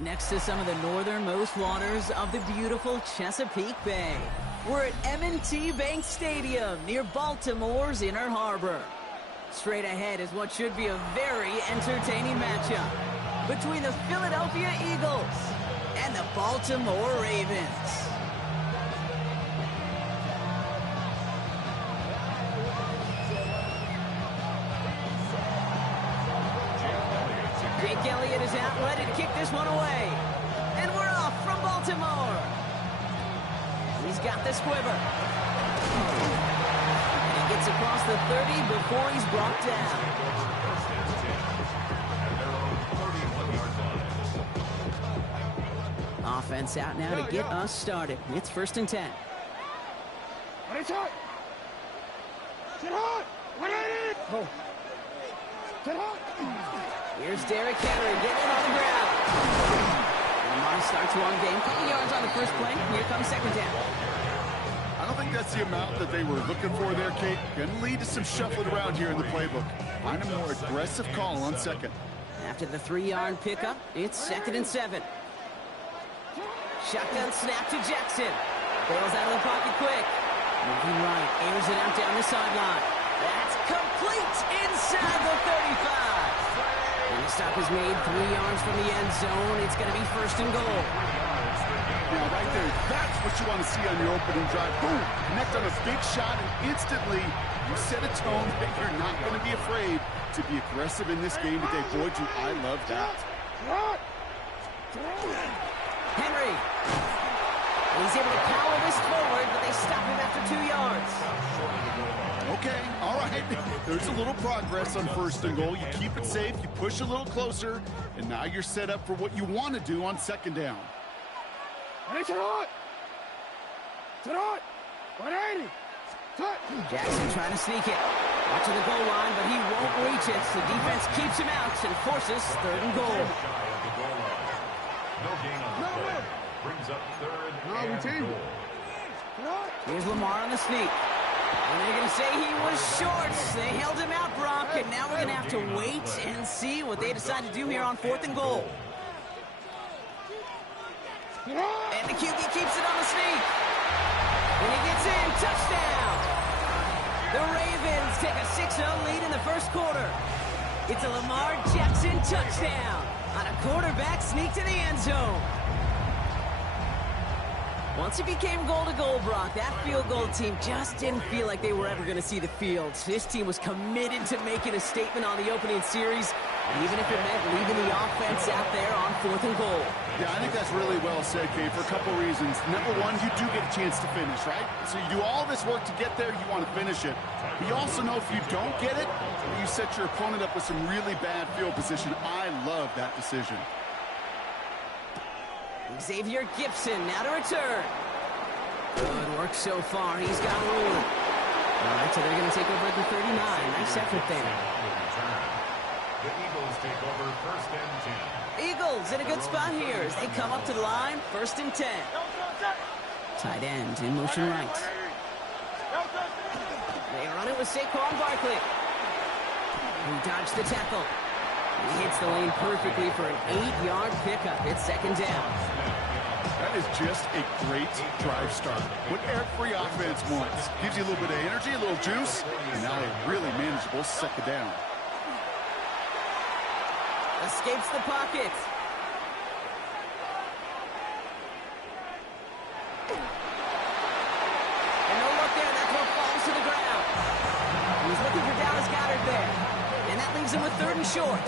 Next to some of the northernmost waters of the beautiful Chesapeake Bay, we're at M&T Bank Stadium near Baltimore's Inner Harbor. Straight ahead is what should be a very entertaining matchup between the Philadelphia Eagles and the Baltimore Ravens. Jake Elliott is out, ready to kick this one away. And we're off from Baltimore. He's got the squiver. And he gets across the 30 before he's brought down. Offense out now to get us started. It's 1st and 10. Sit hot! Sit hot! Go. Sit hot! Here's Derrick Henry getting on the ground. Lamar starts one game. Couple yards on the first play. Here comes 2nd down. I don't think that's the amount that they were looking for there, Kate. Going to lead to some shuffling around here in the playbook. Find a more aggressive call on 2nd. After the 3-yard pickup, it's 2nd and 7. Shotgun snap to Jackson. Bails out of the pocket quick. Moving right, airs it out down the sideline. That's complete inside the 35. And the stop is made 3 yards from the end zone. It's going to be 1st and goal. Now, right there, that's what you want to see on your opening drive. Boom! Connect on a big shot, and instantly you set a tone that you're not going to be afraid to be aggressive in this game today. Boy, do I love that. Henry. He's able to power this forward, but they stop him after 2 yards. Okay, all right. There's a little progress on 1st and goal. You keep it safe, you push a little closer, and now you're set up for what you want to do on 2nd down. Jackson trying to sneak it. Out to the goal line, but he won't reach it. The defense keeps him out and forces 3rd and goal. No gain on the play. Brings up 3rd and goal. Here's Lamar on the sneak. And they're going to say he was short. They held him out, Brock, and now we're going to have to wait and see what they decide to do here on 4th and goal. And the QB keeps it on the sneak. And he gets in. Touchdown. The Ravens take a 6-0 lead in the 1st quarter. It's a Lamar Jackson touchdown on a quarterback sneak to the end zone. Once it became goal-to-goal, Brock, that field goal team just didn't feel like they were ever going to see the field. This team was committed to making a statement on the opening series, even if it meant leaving the offense out there on 4th and goal. Yeah, I think that's really well said, Kate, for a couple reasons. Number one, you do get a chance to finish, right? So you do all this work to get there, you want to finish it. But you also know if you don't get it, you set your opponent up with some really bad field position. I love that decision. Xavier Gipson now to return. Good work so far. He's got room. All right, so they're going to take over at the 39. Nice effort there. The Eagles take over 1st and 10. Eagles in a good spot here as they come up to the line. 1st and 10. Tight end in motion right. They run it with Saquon Barkley. He dodged the tackle. He hits the lane perfectly for an 8-yard pickup. It's 2nd down. That is just a great drive start. What every offense wants. Gives you a little bit of energy, a little juice, and now a really manageable 2nd down. Escapes the pocket. And no look there. That throw falls to the ground. He's looking for Dallas Goedert there. And that leaves him with 3rd and short.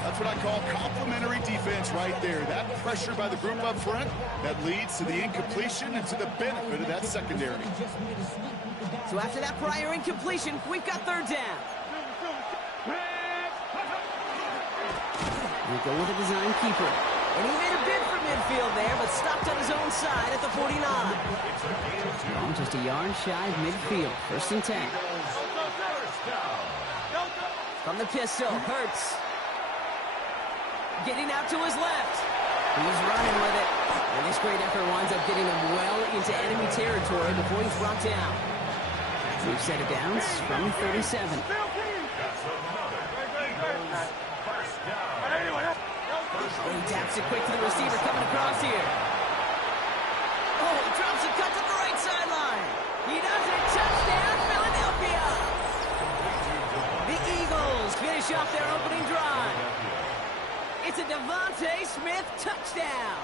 That's what I call complimentary defense right there. That pressure by the group up front, that leads to the incompletion and to the benefit of that secondary. So after that prior incompletion, we've got 3rd down. We go with a design keeper. And he made a bid for midfield there, but stopped on his own side at the 49. Well, just a yard shy of midfield. 1st and 10. From the pistol, Hurts. Getting out to his left. He's running with it. And this great effort winds up getting him well into enemy territory before he's brought down. We've set it down from 37. He taps Gets it quick to the receiver coming across here. Oh, he drops a cut to the right sideline. He does it. Touchdown, Philadelphia. The Eagles finish off their opening drive. It's a Devontae Smith touchdown.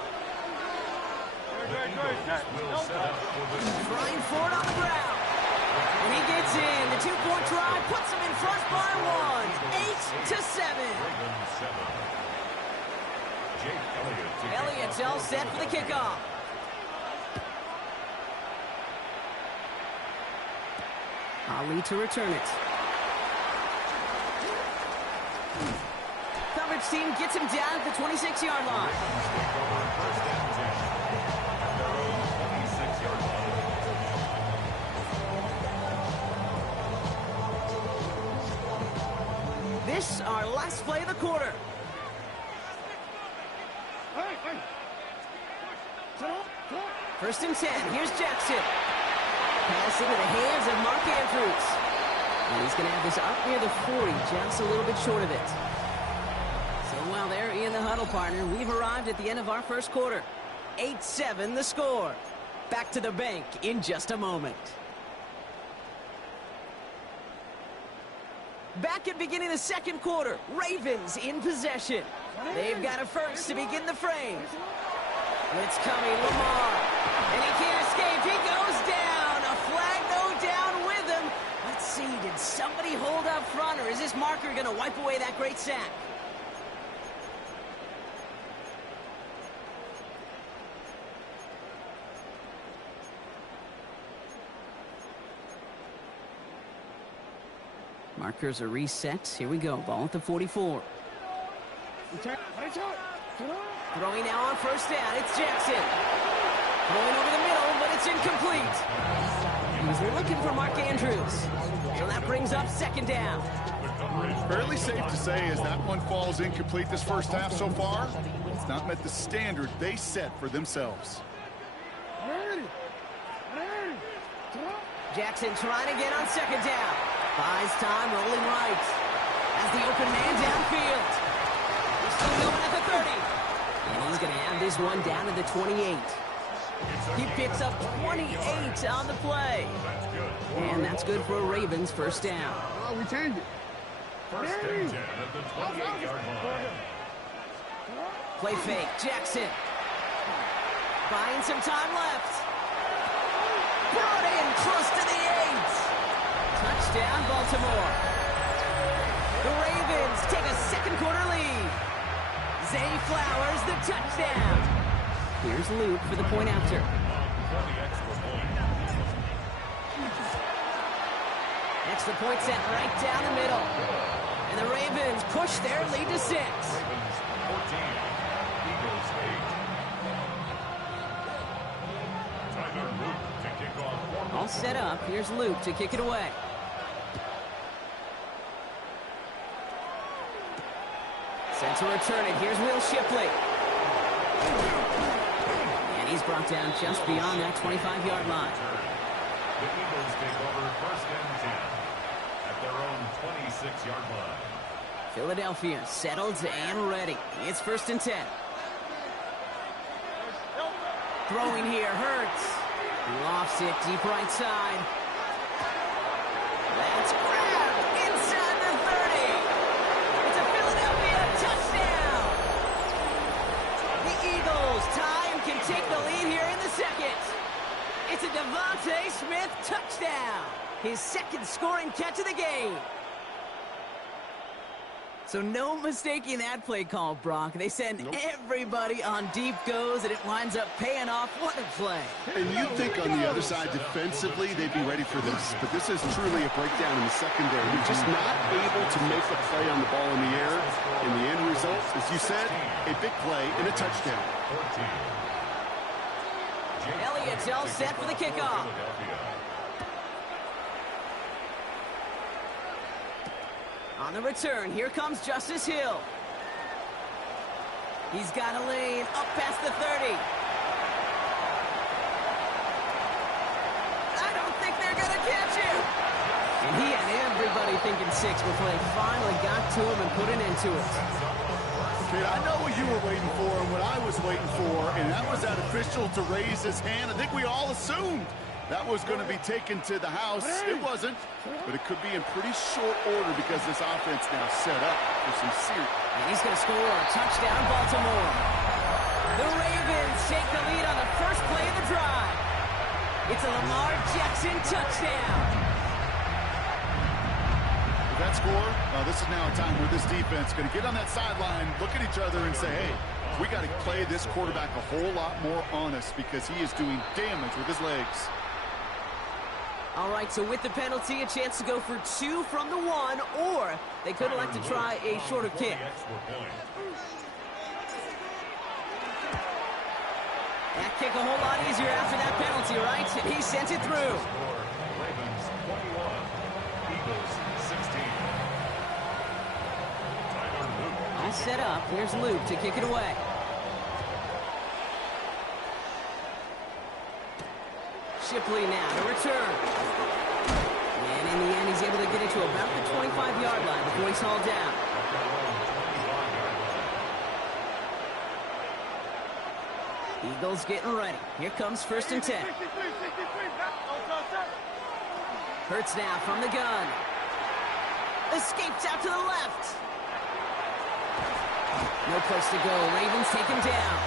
Trying for it on the ground. And he gets in. The two-point try puts him in front by one. 8-7. Elliott's all set for the kickoff. Ali to return it. Coverage team gets him down at the 26-yard line. This our last play of the quarter. First and 10. Here's Jackson. Pass into the hands of Mark Andrews. And he's going to have this up near the 40, just a little bit short of it. So while they're in the huddle, partner, we've arrived at the end of our first quarter. 8-7 the score. Back to the bank in just a moment. Back at beginning the second quarter, Ravens in possession. They've got a first to begin the frame. It's coming, Lamar. And he can't escape. He goes down. A flag go down with him. Let's see, did somebody hold up front, or is this marker going to wipe away that great sack? Markers are reset. Here we go. Ball at the 44. Throwing now on first down. It's Jackson. Throwing over the middle, but it's incomplete. He was looking for Mark Andrews. So that brings up second down. Fairly safe to say as that one falls incomplete this first half so far, it's not met the standard they set for themselves. Jackson trying to get on second down. Buys time, rolling right. As the open man downfield. He's still going at the 30. And he's going to have this one down to the 28. He picks up 28 on the play. And that's good for a Ravens first down. Oh, we changed it. First and 10 at the 28-yard line. Play fake, Jackson. Buying some time left. Brought in close to the 8. Touchdown, Baltimore. The Ravens take a second quarter lead. Zay Flowers, the touchdown. Here's Luke for the point after. Extra point set right down the middle. And the Ravens push their lead to 6. Ravens 14, Eagles 8. Tyler Luke to kick off. All set up. Here's Luke to kick it away. Set to return it. Here's Will Shipley. And he's brought down just beyond that 25-yard line. The Eagles take over first and 10 at their own 26-yard line. Philadelphia settled and ready. It's first and 10. Throwing here, Hurts. Lofts it deep right side. That's grabbed inside the 30. It's a Philadelphia touchdown. The Eagles tie and can take the lead here in the second. It's a Devontae Smith touchdown. His second scoring catch of the game. So no mistaking that play call, Brock. They send everybody on deep goes, and it winds up paying off. What a play. And you'd think on the other side defensively they'd be ready for this, but this is truly a breakdown in the secondary. They're just not able to make a play on the ball in the air. And the end result, as you said, a big play and a touchdown. Elliott's all set for the kickoff. On the return, here comes Justice Hill. He's got a lane up past the 30. I don't think they're going to catch him. And he had everybody thinking 6 before they finally got to him and put an end to it. Kid, I know what you were waiting for and what I was waiting for, and that was that official to raise his hand. I think we all assumed that was going to be taken to the house. It wasn't, but it could be in pretty short order because this offense now set up for some serious. And he's going to score. Touchdown, Baltimore. The Ravens take the lead on the first play of the drive. It's a Lamar Jackson touchdown. With that score, this is now a time where this defense is going to get on that sideline, look at each other, and say, hey, we got to play this quarterback a whole lot more honest because he is doing damage with his legs. All right, so with the penalty, a chance to go for 2 from the 1, or they could elect to try a shorter kick. That kick a whole lot easier after that penalty, right? And he sent it through. Ravens 21, Eagles 16. All set up. Here's Luke to kick it away. Shipley now to return. And in the end, he's able to get it to about the 25-yard line before he's hauled down. Eagles getting ready. Here comes 1st and 10. Hurts now from the gun. Escapes out to the left. No place to go. Ravens take him down.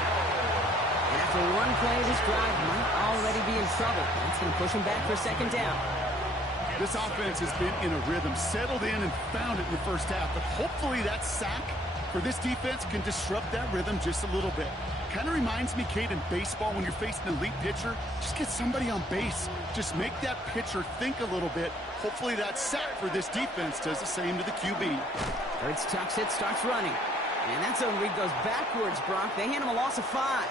And after one play, this drive might already be in trouble. That's going to push him back for 2nd down. This offense has been in a rhythm, settled in and found it in the first half. But hopefully that sack for this defense can disrupt that rhythm just a little bit. Kind of reminds me, Kate, in baseball when you're facing an elite pitcher, just get somebody on base. Just make that pitcher think a little bit. Hopefully that sack for this defense does the same to the QB. Hurts tucks it, starts running. And that zone read goes backwards, Brock. They hand him a loss of 5.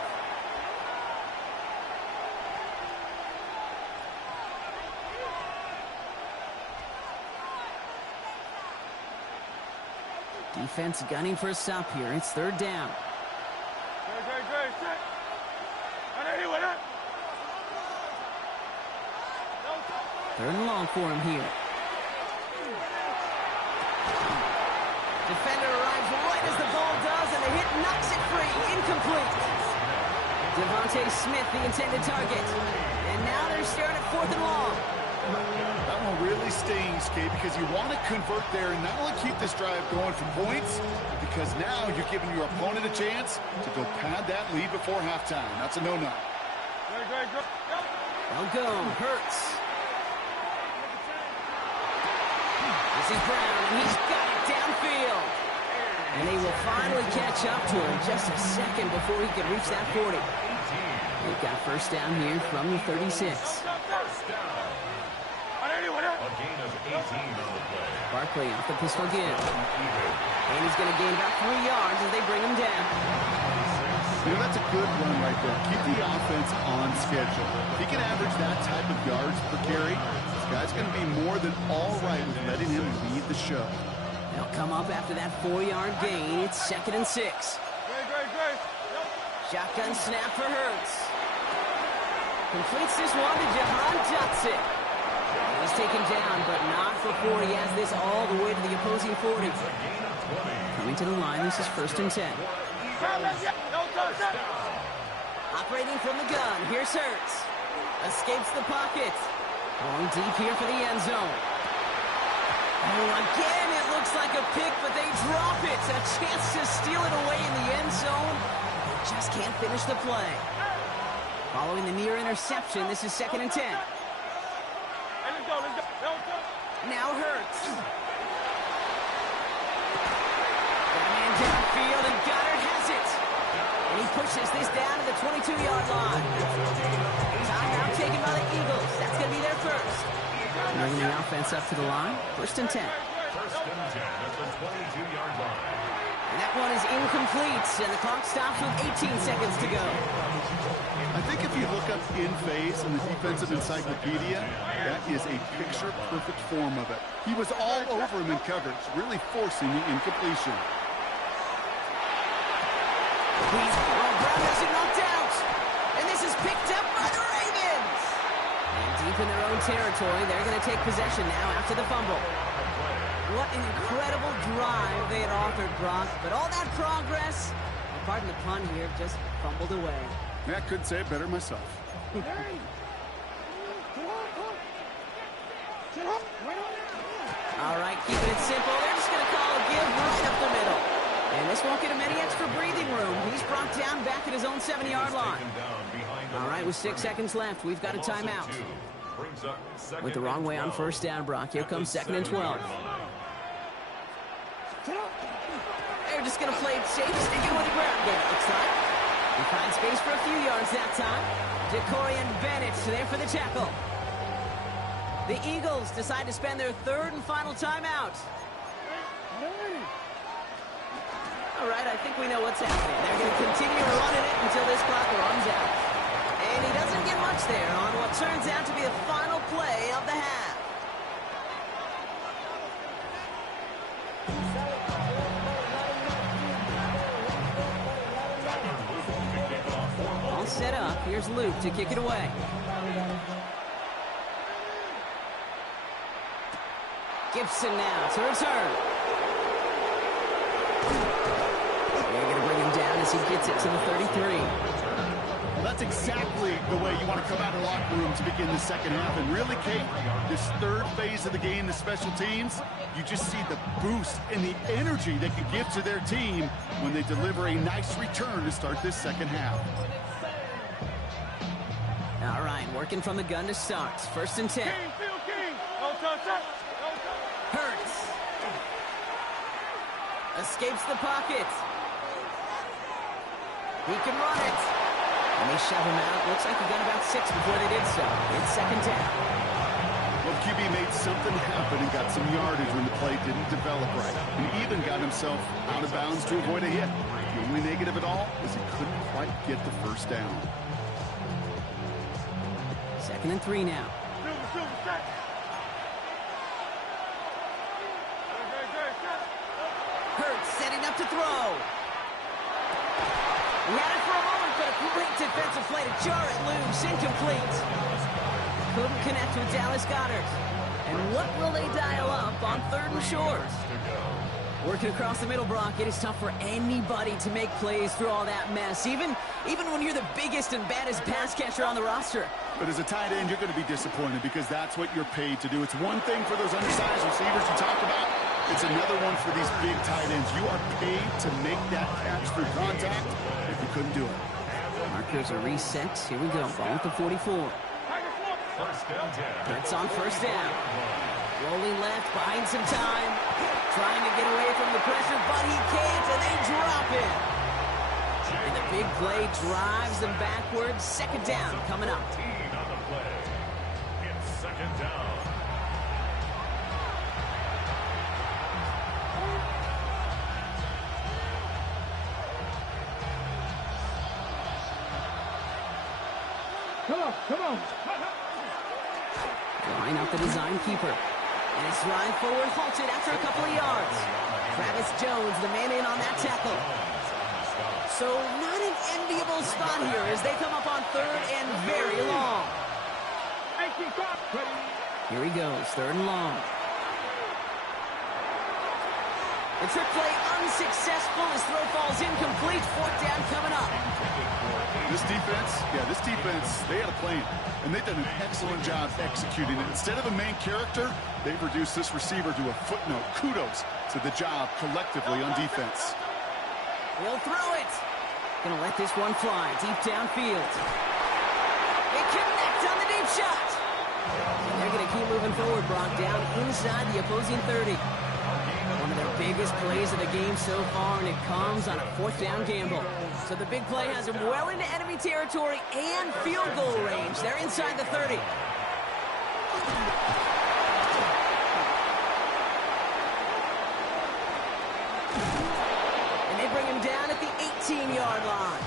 Defense gunning for a stop here. It's 3rd down. Third and long for him here. Defender arrives right as the ball does, and the hit knocks it free. Incomplete. Devontae Smith, the intended target. And now they're staring at 4th and long. That one really stings, Kate, because you want to convert there and not only keep this drive going for points, because now you're giving your opponent a chance to go pad that lead before halftime. That's a no-no. They'll go. Hurts. This is Brown, and he's got it downfield. And they will finally catch up to him just a second before he can reach that 40. They've got 1st down here from the 36. A gain of 18 on the play. Barkley off the pistol again. And he's going to gain about 3 yards as they bring him down. You know, that's a good run right there. Keep the offense on schedule. If he can average that type of yards per carry, this guy's going to be more than all right with letting him lead the show. They'll come up after that 4-yard gain. It's 2nd and 6. Shotgun snap for Hurts. Completes this one to Jahan Johnson. He's taken down, but not before he has this all the way to the opposing 40. Coming to the line, this is 1st and 10. Operating from the gun, here's Hurts. Escapes the pocket. Going deep here for the end zone. Oh, again, it looks like a pick, but they drop it. A chance to steal it away in the end zone. They just can't finish the play. Following the near interception, this is 2nd and 10. Now Hurts. Got a man downfield, and Goddard has it. And he pushes this down to the 22-yard line. Timeout taken by the Eagles. That's going to be their 1st. Moving the offense up to the line. 1st and 10. 1st and 10 at the 22-yard line. And that one is incomplete, and the clock stops with 18 seconds to go. I think if you look up in phase in the defensive encyclopedia, that is a picture-perfect form of it. He was all over him in coverage, really forcing the incompletion. Brown has it knocked out, and this is picked up by the Ravens. And deep in their own territory, they're going to take possession now after the fumble. What an incredible drive they had authored, Brock. But all that progress, pardon the pun here, just fumbled away. Yeah, I couldn't say it better myself. All right, keeping it simple. They're just going to call a give right up the middle. And this won't get him any extra breathing room. He's brought down back at his own 7-yard line. All right, with 6 seconds left, we've got a timeout. Went the wrong way on first down, Brock. Here comes 2nd and 12. They're just going to play it safe, sticking with the ground game, it looks like. He finds space for a few yards that time. Decorian Bennett there for the tackle. The Eagles decide to spend their 3rd and final timeout. All right, I think we know what's happening. They're going to continue running it until this clock runs out. And he doesn't get much there on what turns out to be the final play of the half. All set up. Here's Luke to kick it away. Gibson now to return. They're going to bring him down as he gets it to the 33. Well, that's exactly the way you want to come out of the locker room to begin the second half. And really, Kate, this 3rd phase of the game, the special teams, you just see the boost and the energy they can give to their team when they deliver a nice return to start this second half. All right, working from the gun to start. 1st and 10. Hurts. Escapes the pocket. He can run it. And they shove him out. Looks like he got about 6 before they did so. It's 2nd down. Well, QB made something happen and got some yardage when the play didn't develop right. And even got himself out of bounds to avoid a hit. The only negative at all is he couldn't quite get the first down. 2nd and 3 now. Hurts setting up to throw. He had it for a moment, but a great defensive play to jar it loose. Incomplete. Couldn't connect with Dallas Goedert. And what will they dial up on 3rd and short? Working across the middle, Brock, it is tough for anybody to make plays through all that mess, even when you're the biggest and baddest pass catcher on the roster. But as a tight end, you're going to be disappointed because that's what you're paid to do. It's one thing for those undersized receivers you talk about. It's another one for these big tight ends. You are paid to make that catch through contact. If you couldn't do it. Markers are reset. Here we go. Ball at the 44. Hurts on 1st down. Rolling left, buying some time. Trying to get away from the pressure, but he can't, and they drop it. And the big play drives them backwards. 2nd down coming up. It's 2nd down. Come on. Line up the design keeper. And his drive forward halted after a couple of yards. Travis Jones, the man in on that tackle. So not an enviable spot here as they come up on 3rd and very long. Here he goes, 3rd and long. The trick play unsuccessful. His throw falls incomplete. 4th down coming up. This defense, they had a plan, and they've done an excellent job executing it. Instead of a main character, they've reduced this receiver to a footnote. Kudos to the job collectively on defense. He'll throw it. Gonna let this one fly deep downfield. They connect on the deep shot. And they're gonna keep moving forward, Brock, down inside the opposing 30. One of their biggest plays of the game so far, and it comes on a 4th down gamble. So the big play has them well into enemy territory and field goal range. They're inside the 30. And they bring him down at the 18-yard line.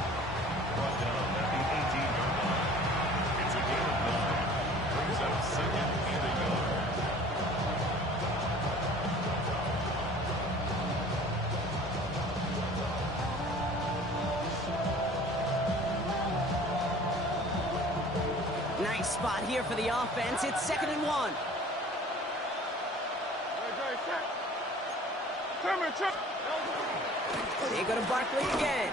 Brought down at the 18-yard line. It's a gain of 9. Brings up 2nd and a yard. Nice spot here for the offense. It's 2nd and 1. They go to Barkley again.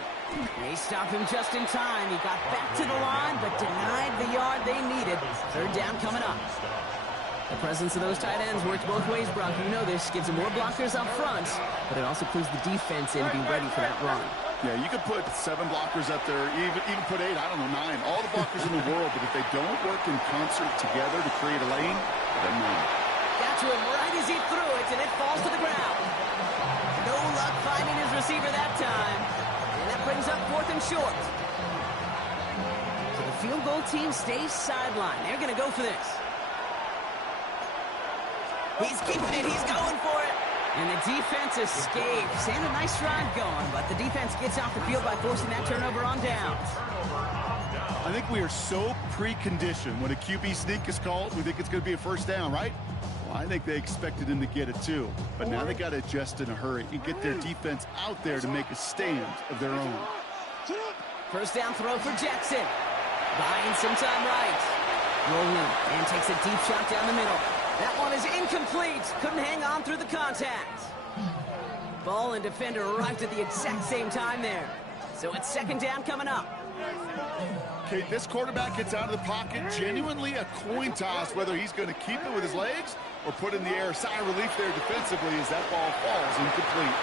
They stop him just in time. He got back to the line, but denied the yard they needed. Third down coming up. The presence of those tight ends works both ways, Brock. You know this. Gives them more blockers up front, but it also clues the defense in to be ready for that run. Yeah, you could put 7 blockers up there, even put 8, I don't know, 9. All the blockers in the world, but if they don't work in concert together to create a lane, then no. Got to him right as he threw it, and it falls to the ground. No luck finding his receiver that time. And that brings up 4th and short. So the field goal team stays sidelined. They're going to go for this. He's keeping it. He's going for it. And the defense escapes. And a nice drive going, but the defense gets off the field by forcing that turnover on downs. I think we are so preconditioned when a QB sneak is called, we think it's going to be a first down, right? Well, I think they expected him to get it too. But now they got to adjust in a hurry and get their defense out there to make a stand of their own. First down throw for Jackson. Buying some time right. Rolling and takes a deep shot down the middle. That one is incomplete. Couldn't hang on through the contact. Ball and defender arrived at the exact same time there. So it's second down coming up. Okay, this quarterback gets out of the pocket. Genuinely a coin toss whether he's going to keep it with his legs or put in the air. Sigh of relief there defensively as that ball falls incomplete.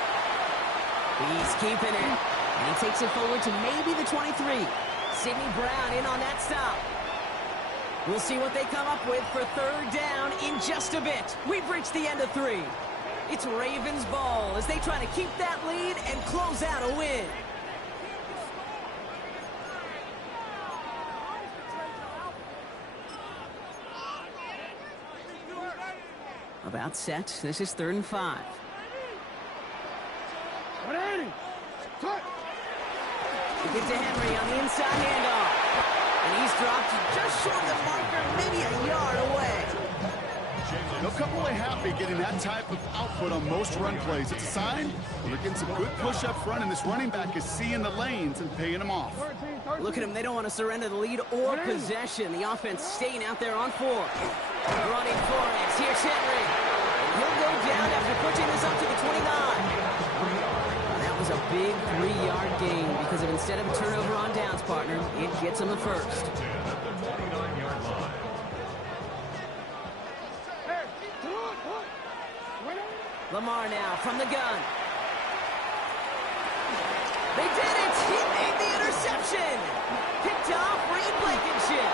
He's keeping it. And he takes it forward to maybe the 23. Sidney Brown in on that stop. We'll see what they come up with for third down in just a bit. We've reached the end of 3. It's Ravens ball as they try to keep that lead and close out a win. About set. This is 3rd and 5. We get to Henry on the inside handoff. And he's dropped just short of the marker, maybe a yard away. They'll come away happy getting that type of output on most run plays. It's a sign they're getting some good push up front, and this running back is seeing the lanes and paying them off. Look at them. They don't want to surrender the lead or possession. The offense staying out there on 4. Running for it. Here's Henry. He'll go down after pushing this up to the 29. That was a big 3-yard gain because of instead of a turnover on downs, partner, it gets him the first. Lamar now from the gun. They did it! He made the interception! Picked off Reed Blankenship.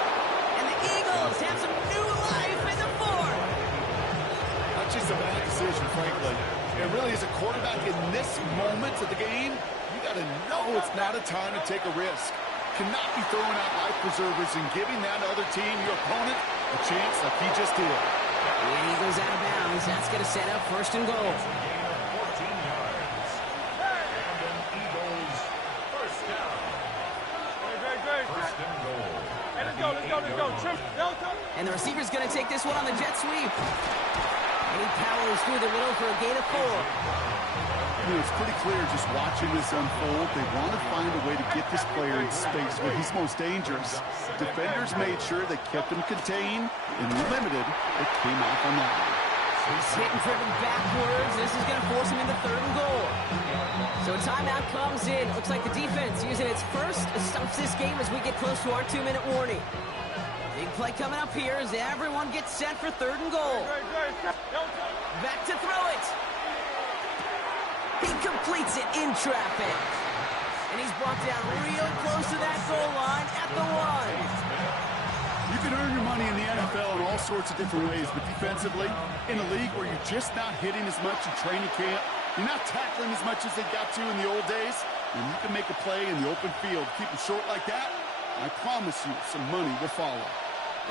And the Eagles have some new life in the 4th. That's just a bad decision, frankly. It really is a quarterback in this moment of the game. You got to know it's not a time to take a risk. Cannot be throwing out life preservers and giving that other team, your opponent, a chance like he just did. And he goes out of bounds. That's going to set up 1st and goal. And the receiver's going to take this one on the jet sweep. And he powers through the middle for a gain of 4. It's pretty clear just watching this unfold. They want to find a way to get this player in space where he's most dangerous. Defenders made sure they kept him contained and limited what came off on that one. He's hit and driven backwards. This is going to force him into 3rd and goal. So a timeout comes in. Looks like the defense using its first stops this game as we get close to our 2-minute warning. Big play coming up here as everyone gets set for 3rd and goal. Back to throw it. He completes it in traffic. And he's brought down real close to that goal line at the 1. You can earn your money in the NFL in all sorts of different ways, but defensively, in a league where you're just not hitting as much in training camp, you're not tackling as much as they got to in the old days, and you can make a play in the open field, keep them short like that, I promise you some money will follow.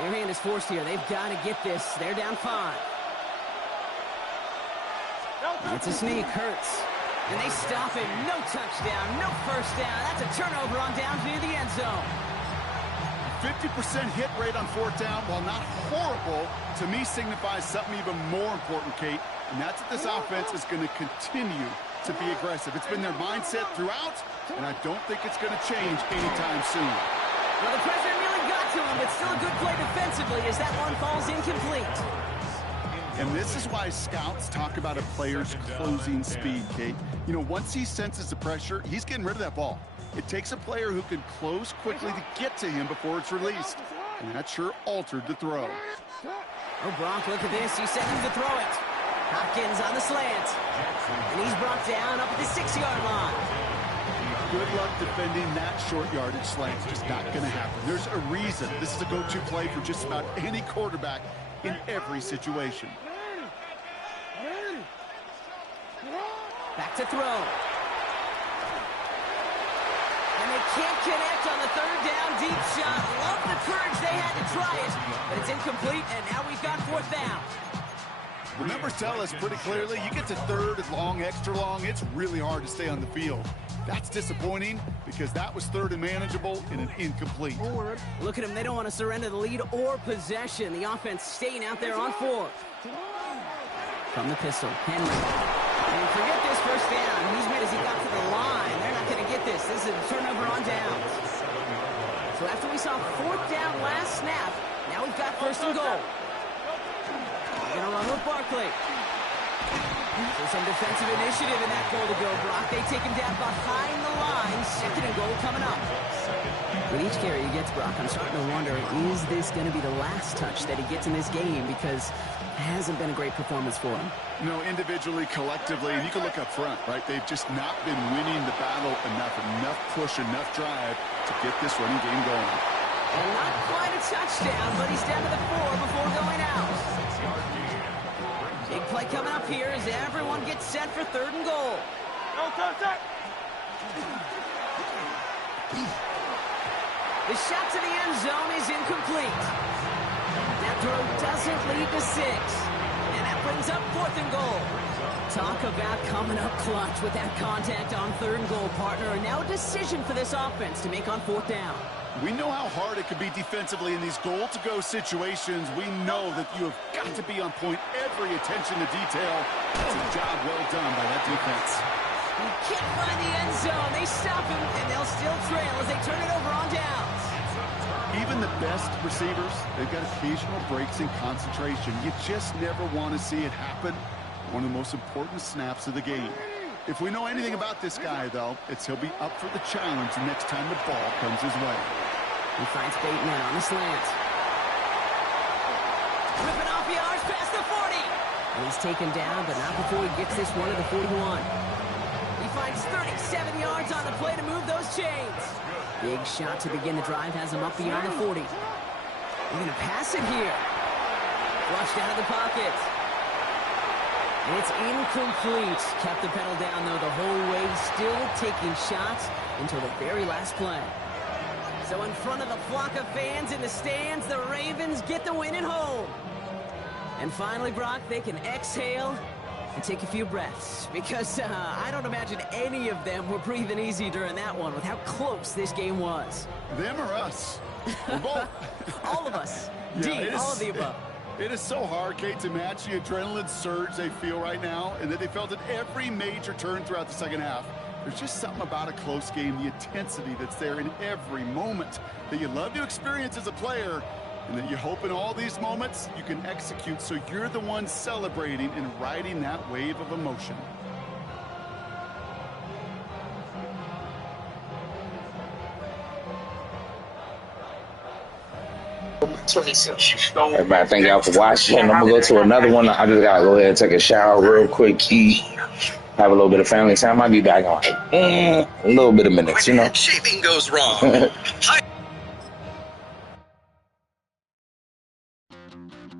Their hand is forced here. They've got to get this. They're down 5. It's a sneak. Hurts. And they stop him. No touchdown. No first down. That's a turnover on downs near the end zone. 50% hit rate on 4th down, while not horrible, to me signifies something even more important, Kate. And that's that this offense is going to continue to be aggressive. It's been their mindset throughout, and I don't think it's going to change anytime soon. Well, the pressure nearly got to him, but still a good play defensively as that one falls incomplete. And this is why scouts talk about a player's closing speed, Kate. You know, once he senses the pressure, he's getting rid of that ball. It takes a player who can close quickly to get to him before it's released. And that sure altered the throw. Oh, Brock, look at this. He's setting to throw it. Hopkins on the slant. And he's brought down up at the 6-yard line. Good luck defending that short yardage slant. It's just not going to happen. There's a reason. This is a go-to play for just about any quarterback in every situation. Back to throw. And they can't connect on the third down deep shot. Love the courage they had to try it, but it's incomplete, and now we've got fourth down. The numbers tell us pretty clearly, you get to third and long, extra long, it's really hard to stay on the field. That's disappointing because that was third and manageable and an incomplete. Look at them. They don't want to surrender the lead or possession. The offense staying out there on fourth. From the pistol, Henry. And forget this first down. He's made as he got to the line. They're not going to get this. This is a turnover on downs. So after we saw fourth down last snap, now we've got first and goal. They're going to run with Barkley. So some defensive initiative in that goal to go, Brock. They take him down behind the line. Second and goal coming up. With each carry he gets, Brock, I'm starting to wonder, is this going to be the last touch that he gets in this game? Because it hasn't been a great performance for him. You know, individually, collectively, and you can look up front, right? They've just not been winning the battle enough push, enough drive to get this running game going. And not quite a touchdown, but he's down to the 4 before going out. Big play coming up here as everyone gets set for third and goal. The shot to the end zone is incomplete. That throw doesn't lead to 6. And that brings up fourth and goal. Talk about coming up clutch with that contact on third and goal, partner. And now a decision for this offense to make on fourth down. We know how hard it can be defensively in these goal-to-go situations. We know that you have got to be on point, every attention to detail. It's a job well done by that defense. He can't find the end zone. They stop him, and they'll still trail as they turn it over on downs. Even the best receivers, they've got occasional breaks in concentration. You just never want to see it happen. One of the most important snaps of the game. If we know anything about this guy, though, it's he'll be up for the challenge the next time the ball comes his way. He finds Bateman on the slant. Ripping off yards past the 40. And he's taken down, but not before he gets this one to the 41. He finds 37 yards on the play to move those chains. Big shot to begin the drive has him up beyond the 40. They're going to pass it here. Flushed out of the pocket. And it's incomplete. Kept the pedal down, though, the whole way. Still taking shots until the very last play. So in front of the flock of fans in the stands, the Ravens get the win at home. And finally, Brock, they can exhale and take a few breaths. Because I don't imagine any of them were breathing easy during that one with how close this game was. Them or us? We're both. All of us. Yeah, all of the above. It is so hard, Kate, to match the adrenaline surge they feel right now and that they felt at every major turn throughout the second half. There's just something about a close game, the intensity that's there in every moment that you love to experience as a player, and that you hope in all these moments you can execute so you're the one celebrating and riding that wave of emotion. Everybody, thank y'all for watching. I'm gonna go to another one. I just gotta go ahead and take a shower real quick, eat, have a little bit of family time. I'll be back on a little bit of minutes, you know. When shaving goes wrong.